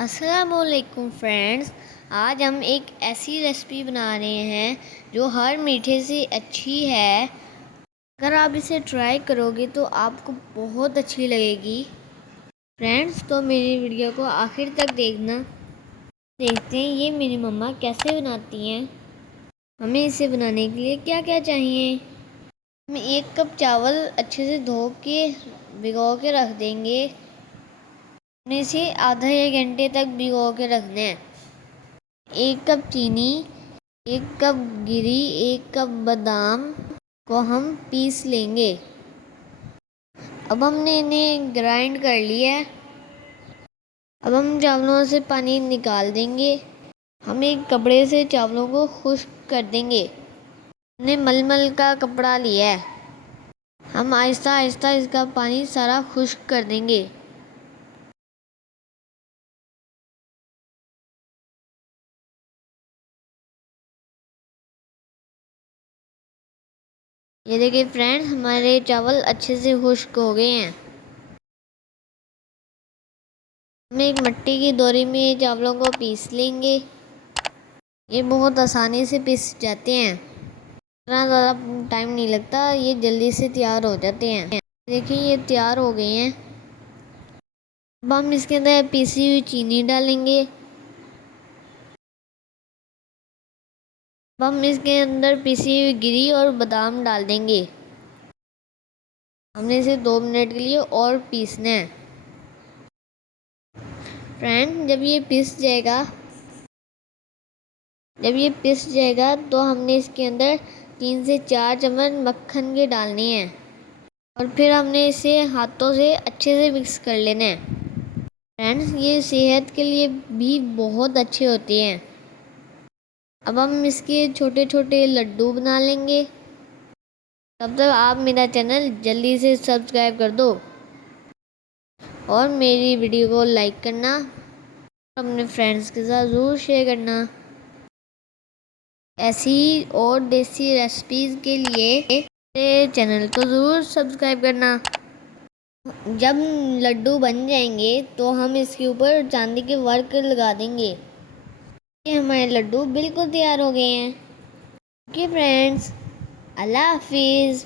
अस्सलामुअलैकुम फ्रेंड्स, आज हम एक ऐसी रेसिपी बना रहे हैं जो हर मीठे से अच्छी है। अगर आप इसे ट्राई करोगे तो आपको बहुत अच्छी लगेगी। फ्रेंड्स, तो मेरी वीडियो को आखिर तक देखना। देखते हैं ये मेरी मम्मा कैसे बनाती हैं। हमें इसे बनाने के लिए क्या क्या चाहिए। हम 1 कप चावल अच्छे से धो के भिगो के रख देंगे। इसे आधा 1 घंटे तक भिगो के रखना है। 1 कप चीनी, 1 कप गिरी, 1 कप बादाम को हम पीस लेंगे। अब हमने इन्हें ग्राइंड कर लिया है। अब हम चावलों से पानी निकाल देंगे। हम एक कपड़े से चावलों को खुश्क कर देंगे। हमने मलमल का कपड़ा लिया है। हम आहिस्ता आहिस्ता इसका पानी सारा खुश्क कर देंगे। ये देखिए फ्रेंड्स, हमारे चावल अच्छे से खुश्क हो गए हैं। हम एक मिट्टी की दोरी में चावलों को पीस लेंगे। ये बहुत आसानी से पीस जाते हैं, इतना ज़्यादा टाइम नहीं लगता, ये जल्दी से तैयार हो जाते हैं। देखिए ये तैयार हो गए हैं। अब हम इसके अंदर पीसी हुई चीनी डालेंगे। अब हम इसके अंदर पीसी हुई गिरी और बादाम डाल देंगे। हमने इसे 2 मिनट के लिए और पीसना है। फ्रेंड, जब ये पिस जाएगा तो हमने इसके अंदर 3 से 4 चम्मच मक्खन के डालने हैं और फिर हमने इसे हाथों से अच्छे से मिक्स कर लेना है। फ्रेंड्स, ये सेहत के लिए भी बहुत अच्छे होते हैं। अब हम इसके छोटे छोटे लड्डू बना लेंगे। तब तक आप मेरा चैनल जल्दी से सब्सक्राइब कर दो और मेरी वीडियो को लाइक करना, अपने फ्रेंड्स के साथ ज़रूर शेयर करना। ऐसी और देसी रेसिपीज़ के लिए मेरे चैनल को ज़रूर सब्सक्राइब करना। जब लड्डू बन जाएंगे तो हम इसके ऊपर चांदी के वर्क लगा देंगे। ये हमारे लड्डू बिल्कुल तैयार हो गए हैं। ओके फ्रेंड्स, अल्लाह हाफिज़।